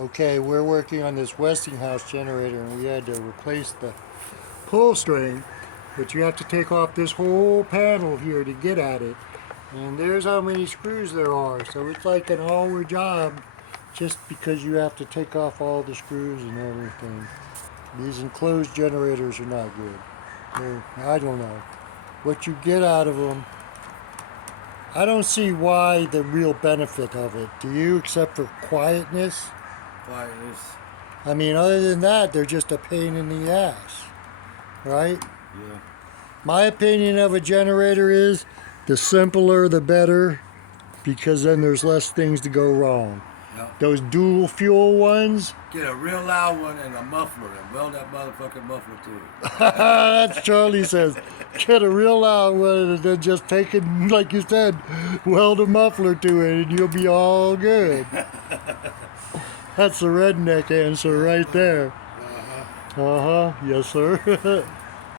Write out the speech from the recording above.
Okay, we're working on this Westinghouse generator and we had to replace the pull string, but you have to take off this whole panel here to get at it. And there's how many screws there are, so it's like an hour job just because you have to take off all the screws and everything. These enclosed generators are not good. I don't know what you get out of them. I don't see why the real benefit of it. Do you, except for quietness? Quietness. I mean, other than that, they're just a pain in the ass, right? Yeah. My opinion of a generator is the simpler the better, because then there's less things to go wrong. Yeah. Those dual fuel ones, Get a real loud one and a muffler and weld that motherfucking muffler to it. that's Charlie says, get a real loud one and then just take it, like you said, weld a muffler to it and you'll be all good. That's the redneck answer right there. Yes, sir.